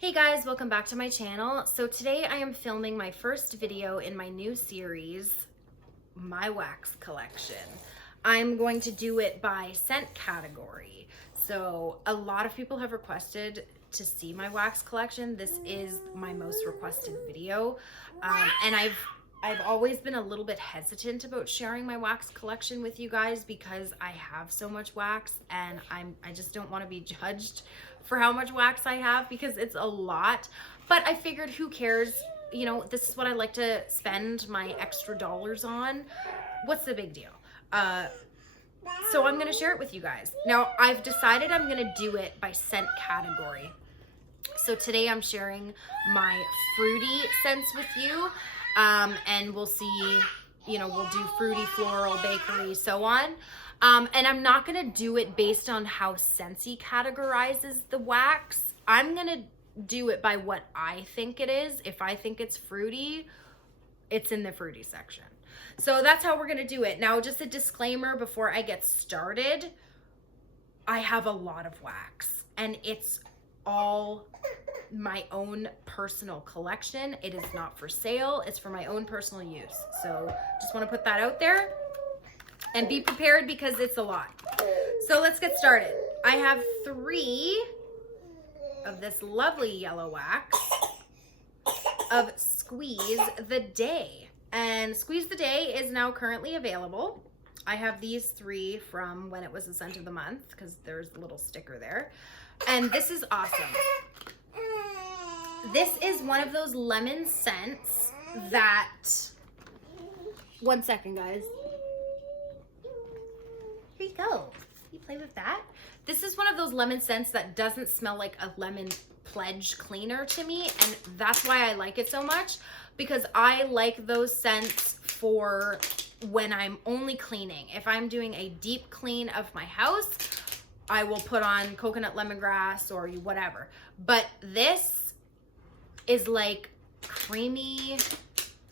Hey guys, welcome back to my channel. So today I am filming my first video in my new series, my wax collection. I'm going to do it by scent category. So a lot of people have requested to see my wax collection. This is my most requested video. And I've always been a little bit hesitant about sharing my wax collection with you guys because I have so much wax and I just don't want to be judged for how much wax I have because it's a lot. But I figured, who cares? You know, this is what I like to spend my extra dollars on. What's the big deal? So I'm gonna share it with you guys. Now I've decided I'm gonna do it by scent category. So today I'm sharing my fruity scents with you. And we'll see, you know, we'll do fruity, floral, bakery, so on. And I'm not gonna do it based on how Scentsy categorizes the wax. I'm gonna do it by what I think it is. If I think it's fruity, it's in the fruity section. So that's how we're gonna do it. Now, just a disclaimer before I get started, I have a lot of wax and it's all my own personal collection. It is not for sale. It's for my own personal use. So just want to put that out there and be prepared because it's a lot. So let's get started. I have 3 of this lovely yellow wax of Squeeze the Day. And Squeeze the Day is now currently available. I have these 3 from when it was the scent of the month because there's a little sticker there. And this is awesome. This is one of those lemon scents that, one second guys. Here you go. You play with that? This is one of those lemon scents that doesn't smell like a lemon pledge cleaner to me. And that's why I like it so much, because I like those scents for when I'm only cleaning. If I'm doing a deep clean of my house, I will put on coconut lemongrass or whatever. But this is like creamy,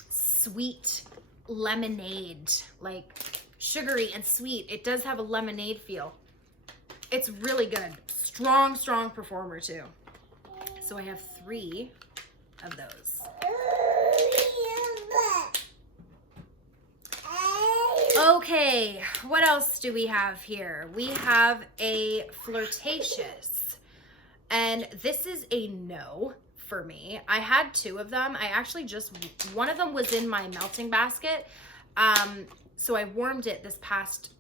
sweet lemonade, like sugary and sweet. It does have a lemonade feel. It's really good. Strong, strong performer too. So I have 3 of those. Okay, what else do we have here? We have a Flirtatious, and this is a no for me. I had 2 of them. I actually one of them was in my melting basket. So I warmed it this past,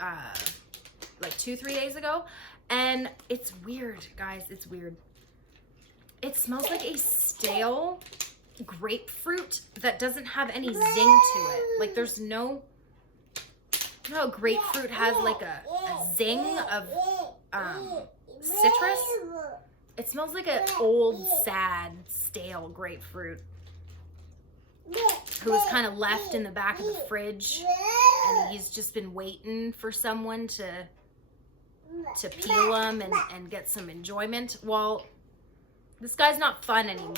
like 2-3 days ago, and it's weird, guys, it's weird. It smells like a stale grapefruit that doesn't have any zing to it. Like there's no, you know how grapefruit has like a zing of citrus? It smells like an old, sad, stale grapefruit who was kind of left in the back of the fridge, and he's just been waiting for someone to peel them and get some enjoyment. Well, this guy's not fun anymore.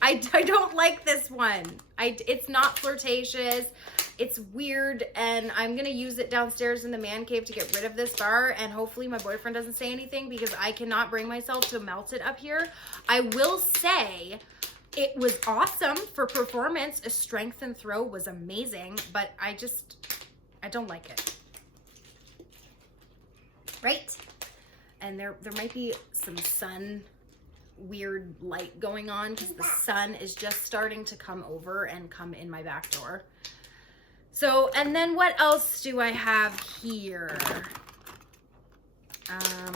I don't like this one. It's not flirtatious. It's weird, and I'm gonna use it downstairs in the man cave to get rid of this bar, and hopefully my boyfriend doesn't say anything because I cannot bring myself to melt it up here. I will say it was awesome for performance. A strength and throw was amazing, but I don't like it. Right? And there might be some sun weird light going on because the sun is just starting to come over and come in my back door. So, and then what else do I have here?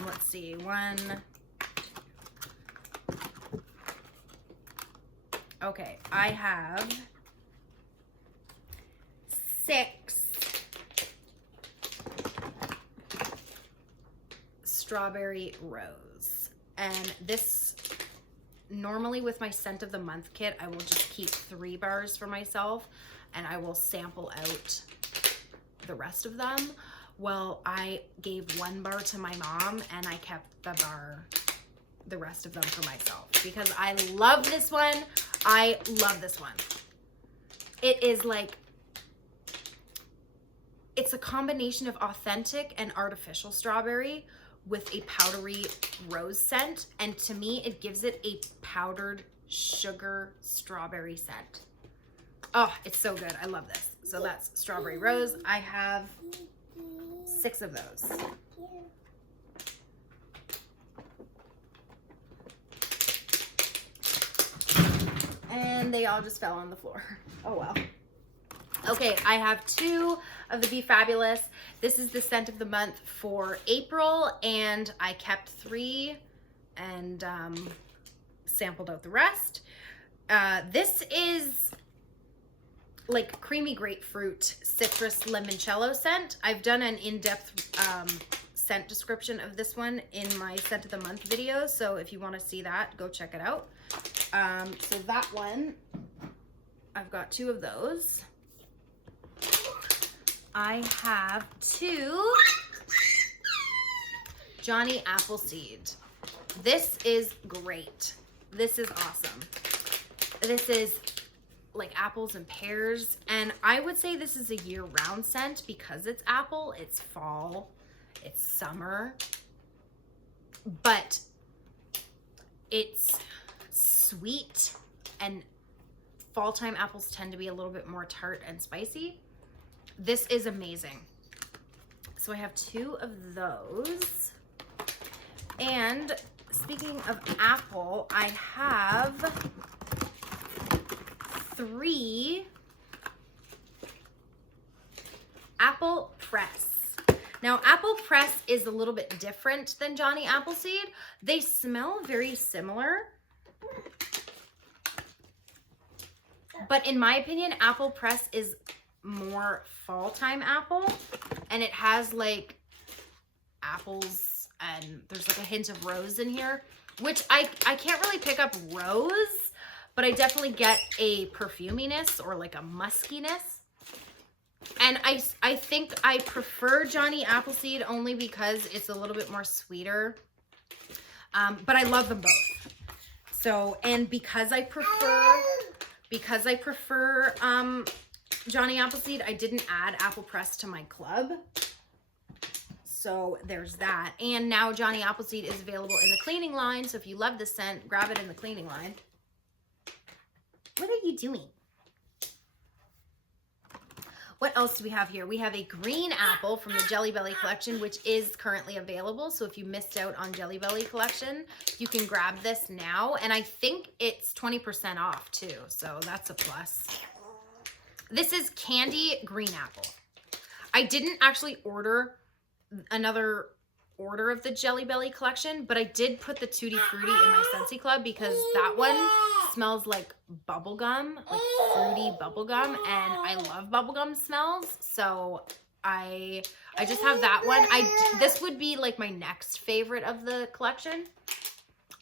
Let's see, 1. Okay, I have 6 Strawberry Rose. And this, normally with my scent of the month kit, I will just keep 3 bars for myself and I will sample out the rest of them. Well, I gave 1 bar to my mom and I kept the rest of them for myself because I love this one. I love this one. It is like, it's a combination of authentic and artificial strawberry with a powdery rose scent. And to me, it gives it a powdered sugar strawberry scent. Oh, it's so good. I love this. So that's strawberry rose. I have 6 of those. And they all just fell on the floor. Oh well. Okay, I have 2 of the Be Fabulous. This is the scent of the month for April, and I kept 3 and sampled out the rest. This is like creamy grapefruit, citrus, limoncello scent. I've done an in-depth scent description of this one in my scent of the month video, so if you want to see that, go check it out. So that one, I've got 2 of those. I have 2 Johnny Appleseed. This is great. This is awesome. This is like apples and pears, and I would say this is a year-round scent because it's apple, it's fall, it's summer, but it's sweet, and fall time apples tend to be a little bit more tart and spicy. This is amazing. So I have 2 of those. And speaking of apple, I have 3 Apple Press. Now, Apple Press is a little bit different than Johnny Appleseed. They smell very similar. But in my opinion, Apple Press is more fall time apple, and it has like apples and there's like a hint of rose in here, which I can't really pick up rose, but I definitely get a perfuminess or like a muskiness. And I think I prefer Johnny Appleseed only because it's a little bit more sweeter, but I love them both. So, and because I prefer Johnny Appleseed, I didn't add Apple Press to my club. So there's that. And now Johnny Appleseed is available in the cleaning line. So if you love this scent, grab it in the cleaning line. What are you doing? What else do we have here? We have a green apple from the Jelly Belly collection, which is currently available. So if you missed out on Jelly Belly collection, you can grab this now. And I think it's 20% off too. So that's a plus. This is candy green apple. I didn't actually order another order of the Jelly Belly collection, but I did put the Tutti Frutti in my Scentsy Club because that one smells like bubblegum, like fruity bubblegum, and I love bubblegum smells. So I just have that one. This would be like my next favorite of the collection,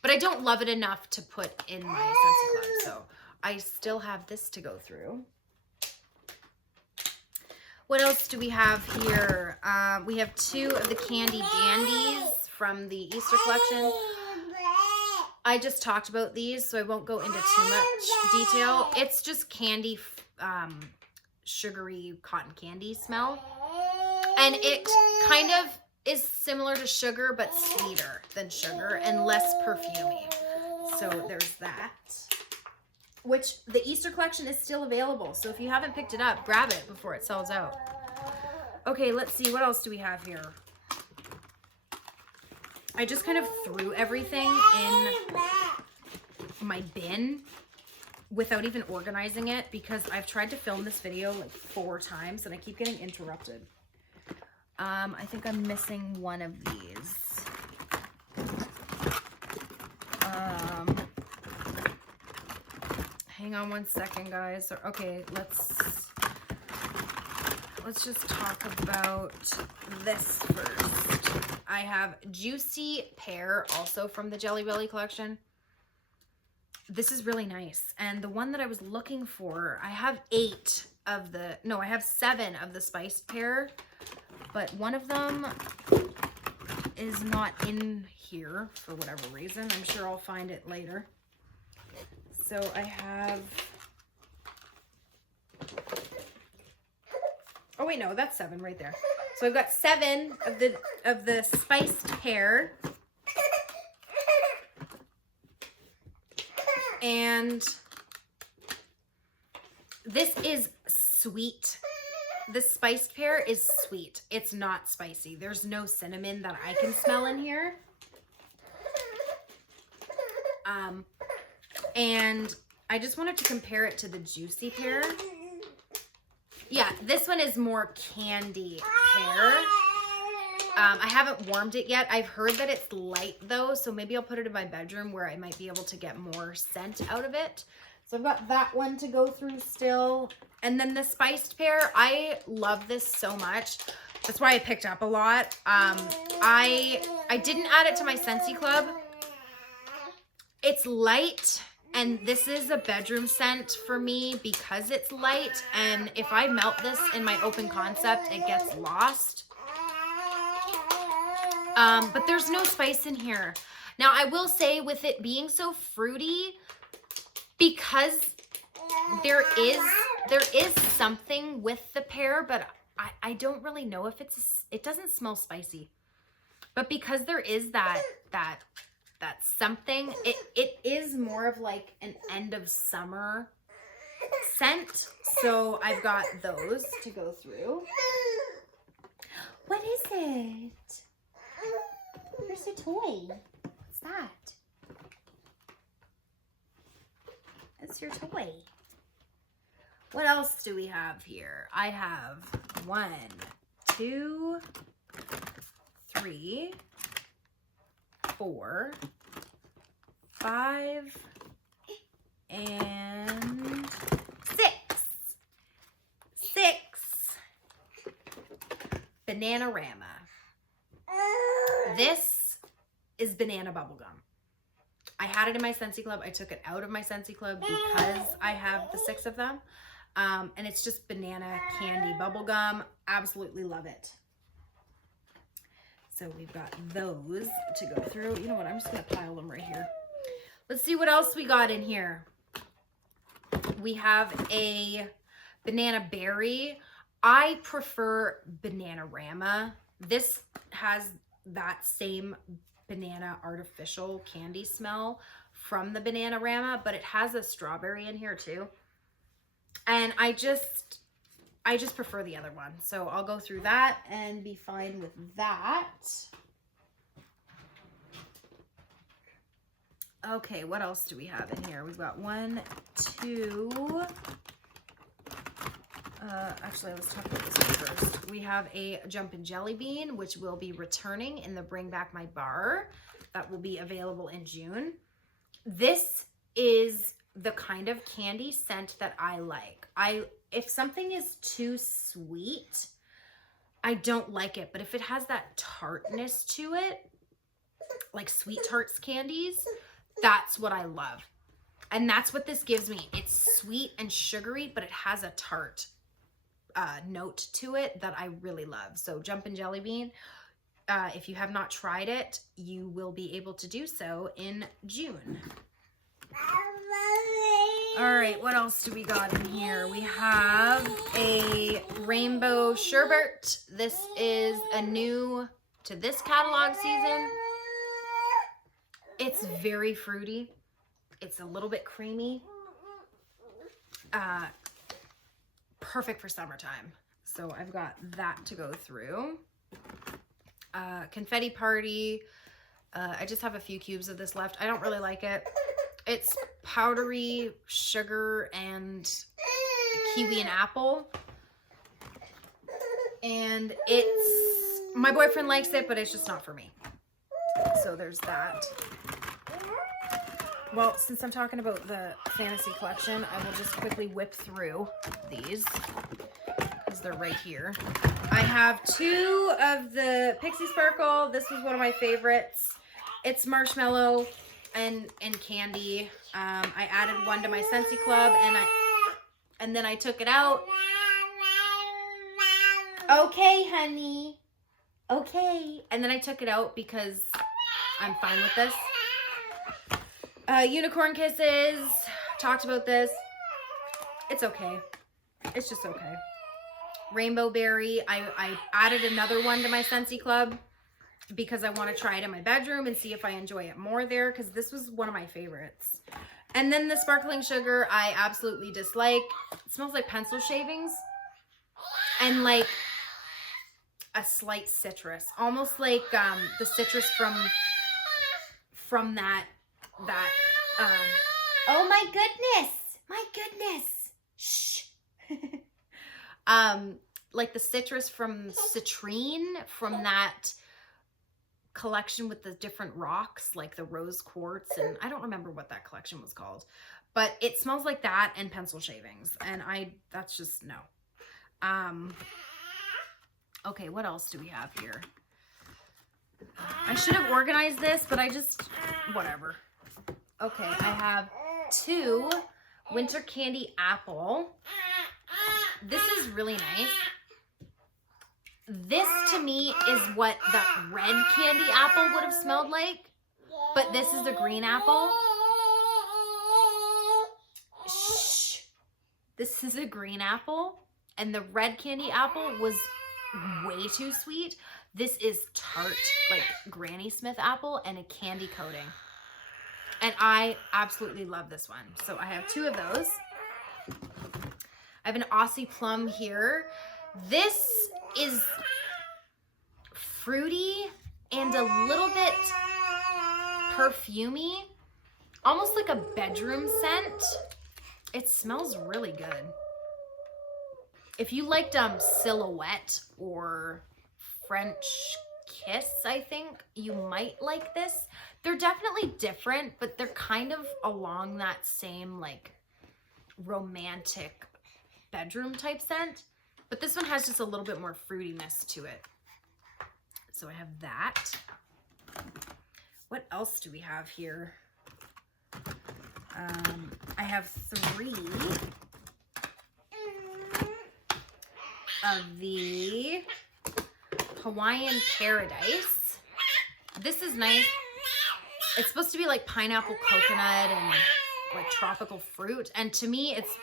but I don't love it enough to put in my Scentsy Club. So I still have this to go through. What else do we have here? We have 2 of the Candy Dandies from the Easter collection. I just talked about these, so I won't go into too much detail. It's just candy, sugary cotton candy smell. And it kind of is similar to sugar, but sweeter than sugar and less perfumey. So there's that. Which the Easter collection is still available. So if you haven't picked it up, grab it before it sells out. Okay, let's see. What else do we have here? I just kind of threw everything in my bin without even organizing it because I've tried to film this video like 4 times and I keep getting interrupted. I think I'm missing one of these. Hang on one second, guys. Okay, let's just talk about this first. I have Juicy Pear, also from the Jelly Belly collection. This is really nice. And the one that I was looking for, I have 7 of the spiced pear, but one of them is not in here for whatever reason. I'm sure I'll find it later. So I have, oh wait, no, that's 7 right there. So I've got 7 of the spiced pear. And this is sweet. The spiced pear is sweet. It's not spicy. There's no cinnamon that I can smell in here. And I just wanted to compare it to the juicy pear. Yeah, this one is more candy pear. I haven't warmed it yet. I've heard that it's light though, so maybe I'll put it in my bedroom where I might be able to get more scent out of it. So I've got that one to go through still. And then the spiced pear, I love this so much. That's why I picked up a lot. I didn't add it to my Scentsy Club. It's light, and this is a bedroom scent for me because it's light. And if I melt this in my open concept, it gets lost. But there's no spice in here. Now, I will say with it being so fruity, because there is something with the pear, but I don't really know if it doesn't smell spicy. But because there is that something, it is more of like an end of summer scent. So I've got those to go through. What is it? There's a toy. What's that? That's your toy. What else do we have here? I have 1, 2, 3, 4, 5, and 6. 6 Bananarama. This is banana bubblegum. I had it in my Scentsy Club. I took it out of my Scentsy Club because I have the 6 of them. And it's just banana candy bubblegum. Absolutely love it. So we've got those to go through. You know what? I'm just going to pile them right here. Let's see what else we got in here. We have a banana berry. I prefer Bananarama. This has that same banana artificial candy smell from the Bananarama, but it has a strawberry in here too. And I just prefer the other one. So I'll go through that and be fine with that. Okay, what else do we have in here? We've got 1, 2. Actually, let's talk about this one first. We have a Jumpin' Jelly Bean, which will be returning in the Bring Back My Bar. That will be available in June. This is the kind of candy scent that I like. If something is too sweet, I don't like it. But if it has that tartness to it, like Sweet Tarts candies, that's what I love. And that's what this gives me. It's sweet and sugary, but it has a tart note to it that I really love. So Jumpin' Jelly Bean, if you have not tried it, you will be able to do so in June. All right, what else do we got in here? We have a rainbow sherbet. This is a new to this catalog season. It's very fruity. It's a little bit creamy. Perfect for summertime. So I've got that to go through. Confetti Party. I just have a few cubes of this left. I don't really like it. It's powdery sugar and kiwi and apple. And my boyfriend likes it, but it's just not for me. So there's that. Well, since I'm talking about the fantasy collection, I will just quickly whip through these because they're right here. I have 2 of the Pixie Sparkle. This was one of my favorites. It's marshmallow and candy. I added 1 to my Scentsy Club, and then I took it out. Okay, honey. Okay. And then I took it out because I'm fine with this. Unicorn Kisses. Talked about this. It's okay. It's just okay. Rainbow Berry. I added another one to my Scentsy Club because I want to try it in my bedroom and see if I enjoy it more there, because this was one of my favorites. And then the Sparkling Sugar I absolutely dislike. It smells like pencil shavings and like a slight citrus, almost like the citrus from that oh my goodness, shh. Like the citrus from citrine, from that collection with the different rocks, like the rose quartz, and I don't remember what that collection was called, but it smells like that and pencil shavings, and that's just no. Okay, what else do we have here? I should have organized this, but whatever. Okay, I have 2 Winter Candy Apple. This is really nice. This to me is what that red candy apple would have smelled like, but this is a green apple. Shh. This is a green apple, and the red candy apple was way too sweet. This is tart, like Granny Smith apple and a candy coating. And I absolutely love this one. So I have 2 of those. I have an Aussie Plum here. This is fruity and a little bit perfumey, almost like a bedroom scent. It smells really good. If you liked Silhouette or French Kiss, I think you might like this. They're definitely different, but they're kind of along that same like romantic bedroom type scent. But this one has just a little bit more fruitiness to it. So I have that. What else do we have here? I have 3 of the Hawaiian Paradise. This is nice. It's supposed to be like pineapple coconut and like tropical fruit. And to me, it's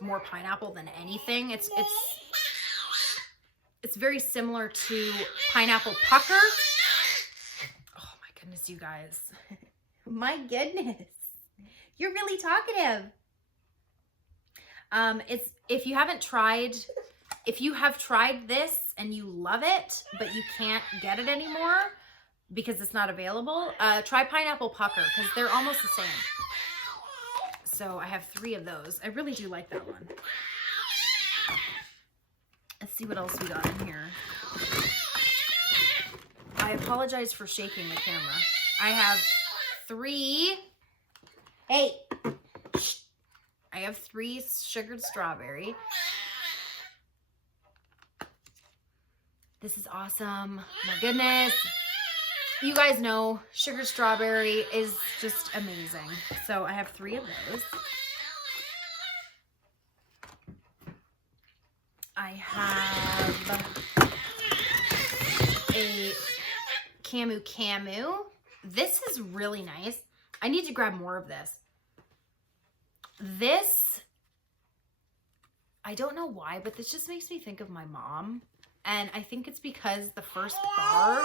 more pineapple than anything. It's very similar to Pineapple Pucker. Oh my goodness, you guys. My goodness. You're really talkative. If you have tried this and you love it, but you can't get it anymore because it's not available, try Pineapple Pucker, because they're almost the same. So I have 3 of those. I really do like that one. Let's see what else we got in here. I apologize for shaking the camera. I have 3. Hey. I have 3 sugared strawberry. This is awesome. My goodness. You guys know sugared strawberry is just amazing. So I have 3 of those. I have a Camu Camu. This is really nice. I need to grab more of this. This, I don't know why, but this just makes me think of my mom. And I think it's because the first bar,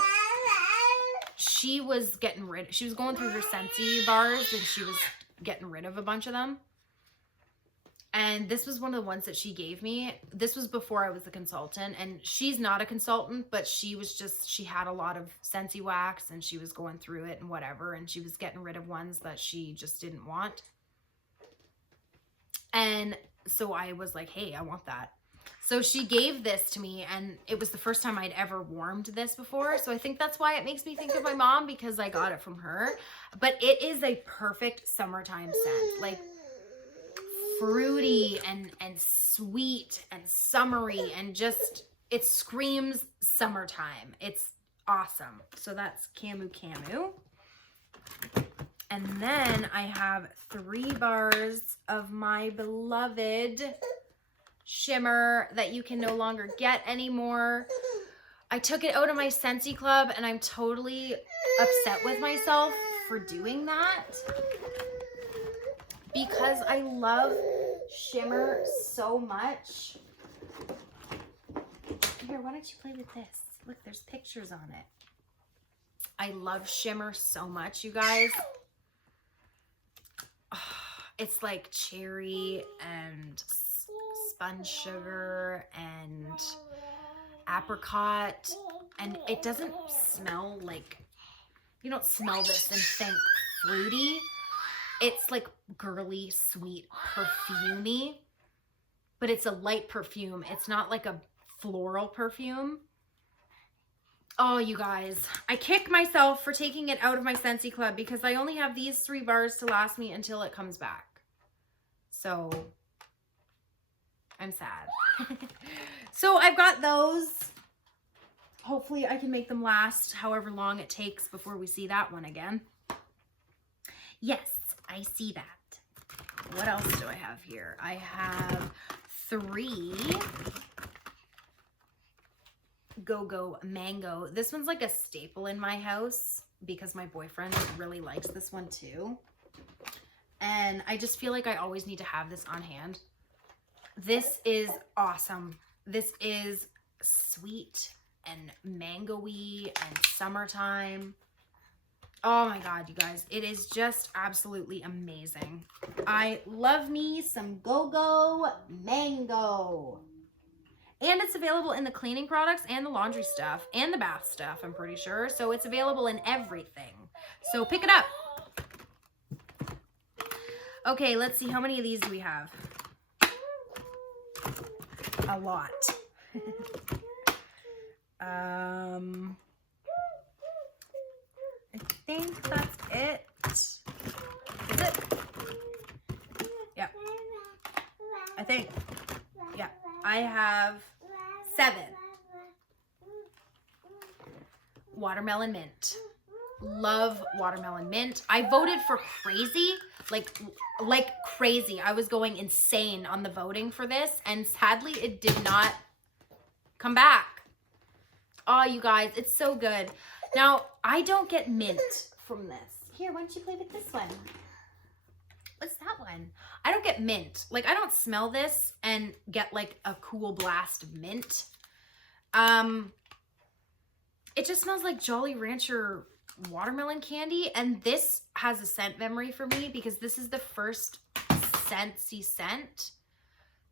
she was going through her Scentsy bars and she was getting rid of a bunch of them. And this was one of the ones that she gave me. This was before I was the consultant, and she's not a consultant, but she had a lot of Scentsy wax and she was going through it and whatever. And she was getting rid of ones that she just didn't want. And so I was like, hey, I want that. So she gave this to me, and it was the first time I'd ever warmed this before. So I think that's why it makes me think of my mom, because I got it from her. But it is a perfect summertime scent. Like fruity and sweet and summery, and just, it screams summertime. It's awesome. So that's Camu Camu. And then I have 3 bars of my beloved shimmer that you can no longer get anymore. I took it out of my Scentsy Club, and I'm totally upset with myself for doing that, because I love shimmer so much. Here, why don't you play with this? Look, there's pictures on it. I love shimmer so much, you guys. Oh, it's like cherry and spun sugar and apricot, and it doesn't smell like, you don't smell this and think fruity. It's like girly, sweet, perfumey, but it's a light perfume. It's not like a floral perfume. Oh, you guys, I kick myself for taking it out of my Scentsy Club because I only have these 3 bars to last me until it comes back. So I'm sad. So I've got those. Hopefully I can make them last however long it takes before we see that one again. Yes, I see that. What else do I have here? I have 3 Go-Go Mango. This one's like a staple in my house because my boyfriend really likes this one too. And I just feel like I always need to have this on hand. This is awesome. This is sweet and mango-y and summertime. Oh my God, you guys, it is just absolutely amazing. I love me some Go-Go Mango. And it's available in the cleaning products and the laundry stuff and the bath stuff, I'm pretty sure. So it's available in everything. So pick it up. Okay, let's see. How many of these do we have? A lot. I think that's it. Is it? Yeah. I think. Yeah. I have 7. Watermelon mint. Love watermelon mint. I voted for crazy, like crazy. I was going insane on the voting for this, and sadly it did not come back. Oh, you guys, it's so good. Now, I don't get mint from this. Here, why don't you play with this one? What's that one? I don't get mint. Like, I don't smell this and get like a cool blast of mint. It just smells like Jolly Rancher watermelon candy, and this has a scent memory for me because this is the first Scentsy scent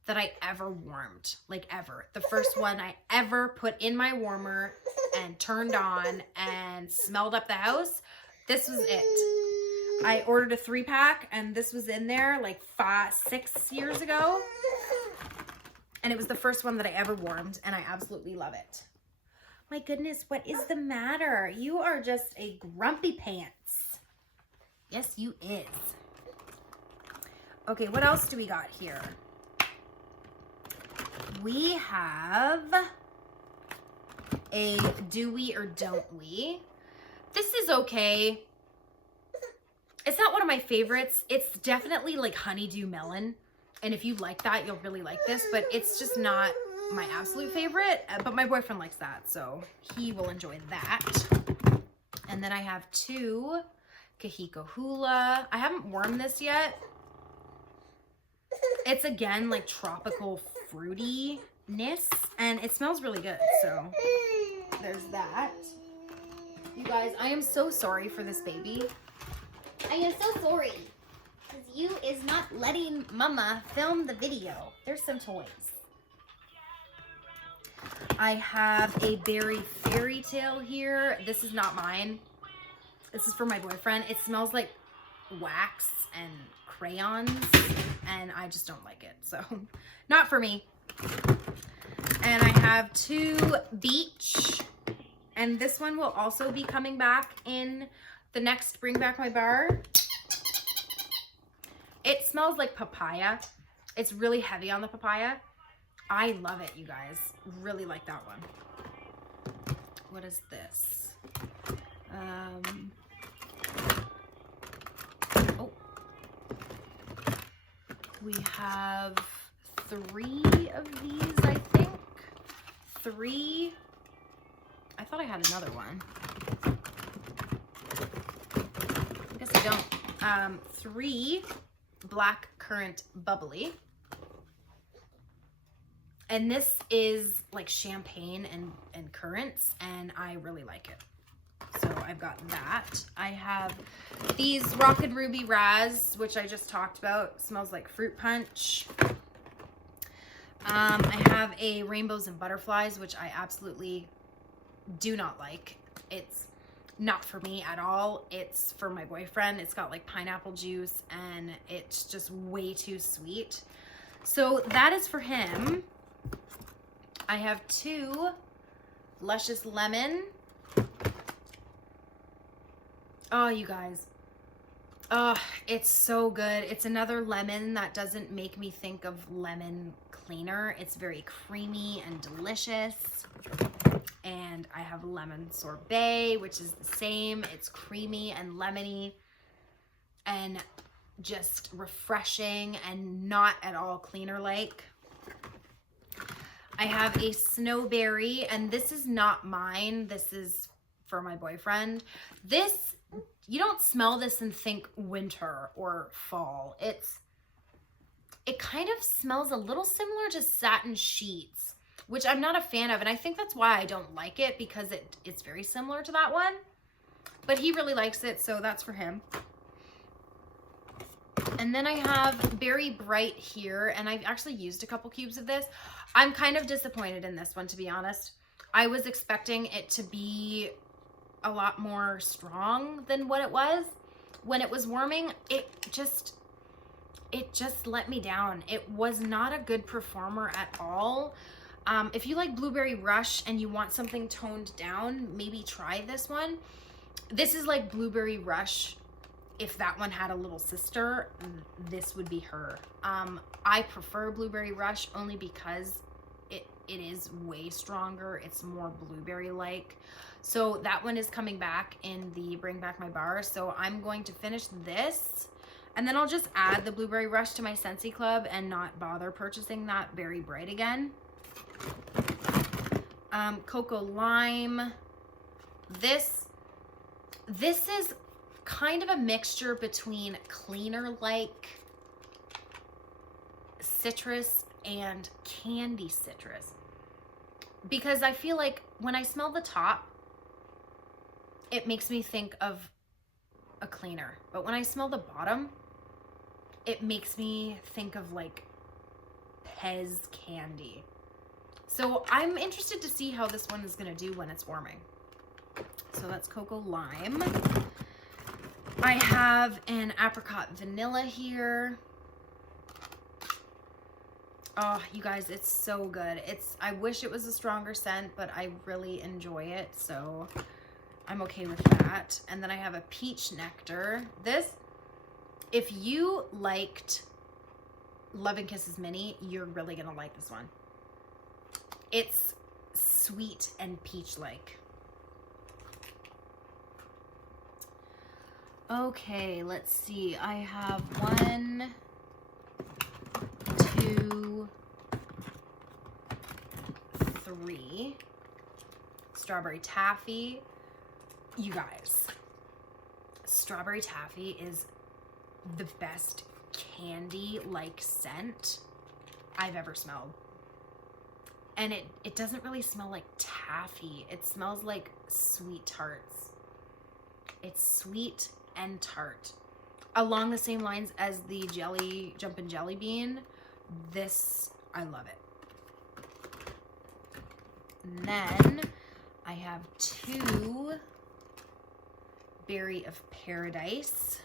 that I ever warmed, like ever. The first one I ever put in my warmer and turned on and smelled up the house. This was it. I ordered a 3-pack and this was in there like 6 years ago. And it was the first one that I ever warmed, and I absolutely love it. My goodness, what is the matter? You are just a grumpy pants. Yes, you is. Okay, what else do we got here? We have a do we or don't we. This is okay. It's not one of my favorites. It's definitely like honeydew melon. And if you like that, you'll really like this, but it's just not my absolute favorite. But my boyfriend likes that, so he will enjoy that. And then I have 2 Kahiko Hula. I haven't warmed this yet. It's again like tropical fruitiness, and it smells really good, so there's that. You guys, I am so sorry for this baby. I am so sorry because you is not letting mama film the video. There's some toys. I have a berry fairy tale here. This is not mine. This is for my boyfriend. It smells like wax and crayons, and I just don't like it, so not for me. And I have 2 beach, and this one will also be coming back in the next Bring Back My Bar. It smells like papaya. It's really heavy on the papaya. I love it, you guys. Really like that one. What is this? Oh. We have 3 of these, I think. 3. I thought I had another one. I guess I don't. 3 black currant bubbly. And this is like champagne and currants, and I really like it. So I've got that. I have these Rockin' Ruby Raz, which I just talked about. Smells like fruit punch. I have a Rainbows and Butterflies, which I absolutely do not like. It's not for me at all. It's for my boyfriend. It's got like pineapple juice and it's just way too sweet. So that is for him. I have two Luscious Lemon. Oh, you guys. Oh, it's so good. It's another lemon that doesn't make me think of lemon cleaner. It's very creamy and delicious. And I have lemon sorbet, which is the same. It's creamy and lemony and just refreshing and not at all cleaner like. I have a snowberry, and this is not mine. This is for my boyfriend. This, you don't smell this and think winter or fall. It kind of smells a little similar to satin sheets, which I'm not a fan of. And I think that's why I don't like it, because it's very similar to that one. But he really likes it, so that's for him. And then I have Berry Bright here, and I've actually used a couple cubes of this. I'm kind of disappointed in this one, to be honest. I was expecting it to be a lot more strong than what it was. When it was warming, it just let me down. It was not a good performer at all. If you like Blueberry Rush and you want something toned down, maybe try this one. This is like Blueberry Rush. If that one had a little sister, this would be her. I prefer Blueberry Rush only because it is way stronger. It's more blueberry-like. So that one is coming back in the Bring Back My Bar. So I'm going to finish this, and then I'll just add the Blueberry Rush to my Scentsy Club and not bother purchasing that Berry Bright again. Cocoa Lime. This is kind of a mixture between cleaner like citrus and candy citrus, because I feel like when I smell the top, it makes me think of a cleaner, but when I smell the bottom, it makes me think of like Pez candy. So I'm interested to see how this one is going to do when it's warming. So that's Cocoa Lime. I have an Apricot Vanilla here. Oh, you guys, it's so good. I wish it was a stronger scent, but I really enjoy it, so I'm okay with that. And then I have a Peach Nectar. This, if you liked Love and Kisses Mini, you're really gonna like this one. It's sweet and peach-like. Okay, let's see. I have 1, 2, 3. Strawberry Taffy. You guys, Strawberry Taffy is the best candy-like scent I've ever smelled. And it doesn't really smell like taffy. It smells like sweet tarts. It's sweet and tart. Along the same lines as the Jumpin' Jelly Bean. This, I love it. And then I have 2 Berry of Paradise.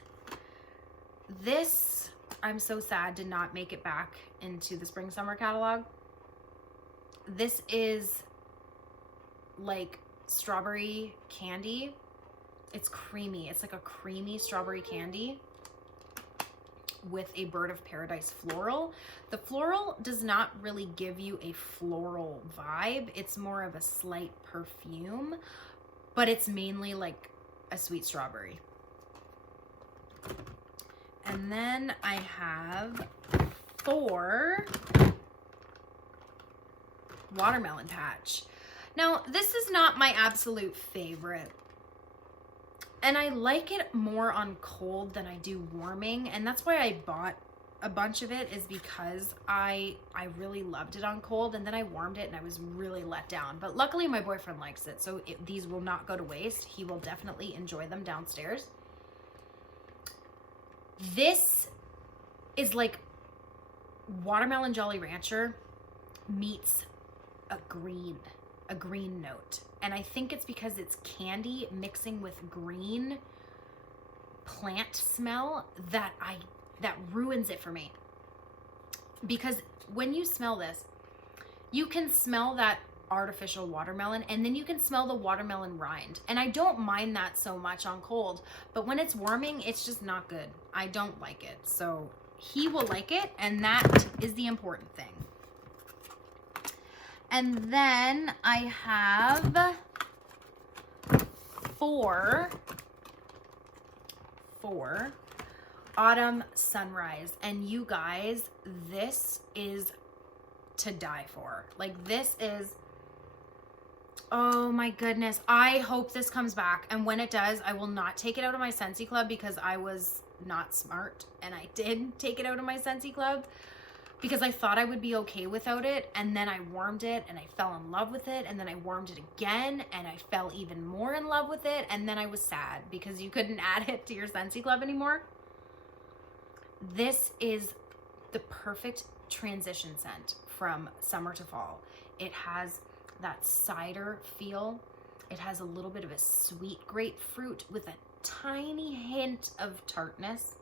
This, I'm so sad, did not make it back into the spring summer catalog. This is like strawberry candy. It's creamy. It's like a creamy strawberry candy with a Bird of Paradise floral. The floral does not really give you a floral vibe. It's more of a slight perfume, but it's mainly like a sweet strawberry. And then I have 4 Watermelon Patch. Now, this is not my absolute favorite, and I like it more on cold than I do warming, and that's why I bought a bunch of it is because I really loved it on cold, and then I warmed it and I was really let down. But luckily my boyfriend likes it, so these will not go to waste. He will definitely enjoy them downstairs. This is like watermelon Jolly Rancher meets a green note. And I think it's because it's candy mixing with green plant smell that ruins it for me. Because when you smell this, you can smell that artificial watermelon, and then you can smell the watermelon rind. And I don't mind that so much on cold, but when it's warming, it's just not good. I don't like it. So he will like it, and that is the important thing. And then I have four Autumn Sunrise, and you guys, this is to die for. Like, this is, oh my goodness, I hope this comes back, and when it does, I will not take it out of my Scentsy Club because I was not smart, and I did take it out of my Scentsy Club because I thought I would be okay without it, and then I warmed it and I fell in love with it, and then I warmed it again and I fell even more in love with it, and then I was sad because you couldn't add it to your Scentsy Club anymore. This is the perfect transition scent from summer to fall. It has that cider feel. It has a little bit of a sweet grapefruit with a tiny hint of tartness.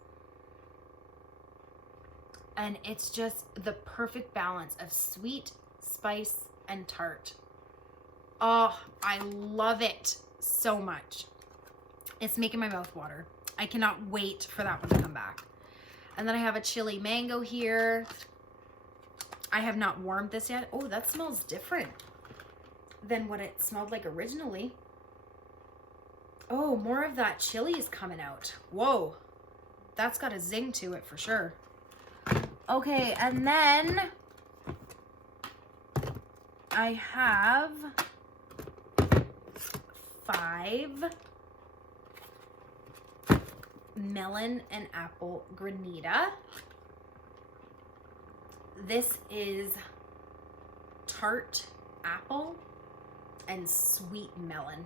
And it's just the perfect balance of sweet, spice, and tart. Oh, I love it so much. It's making my mouth water. I cannot wait for that one to come back. And then I have a chili mango here. I have not warmed this yet. Oh, that smells different than what it smelled like originally. Oh, more of that chili is coming out. Whoa, that's got a zing to it for sure. Okay, and then I have 5 melon and apple granita. This is tart apple and sweet melon.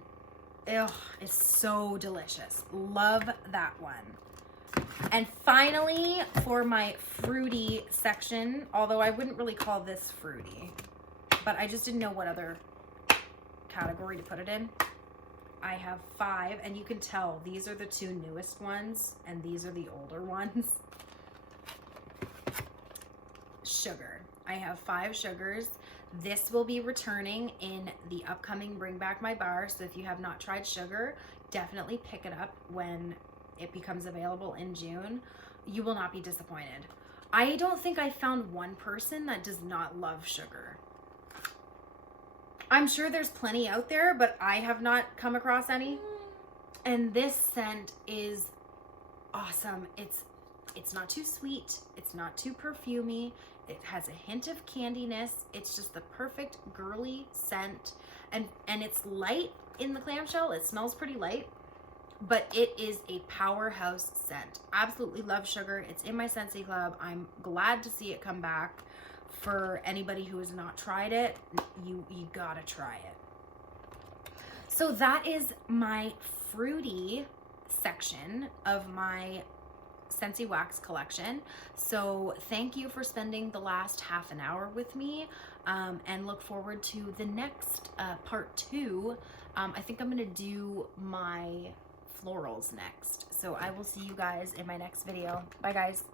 Ugh, it's so delicious. Love that one. And finally, for my fruity section, although I wouldn't really call this fruity, but I just didn't know what other category to put it in. I have 5, and you can tell these are the 2 newest ones, and these are the older ones. Sugar. I have 5 sugars. This will be returning in the upcoming Bring Back My Bar, so if you have not tried sugar, definitely pick it up when it becomes available in June. You will not be disappointed. I don't think I found one person that does not love sugar. I'm sure there's plenty out there, but I have not come across any. And this scent is awesome. It's not too sweet. It's not too perfumey. It has a hint of candiness. It's just the perfect girly scent. And it's light in the clamshell. It smells pretty light, but it is a powerhouse scent. Absolutely love sugar. It's in my Scentsy Club. I'm glad to see it come back. For anybody who has not tried it, you gotta try it. So that is my fruity section of my Scentsy Wax collection. So thank you for spending the last half an hour with me, and look forward to the next part 2. I think I'm gonna do my florals next. So I will see you guys in my next video. Bye guys.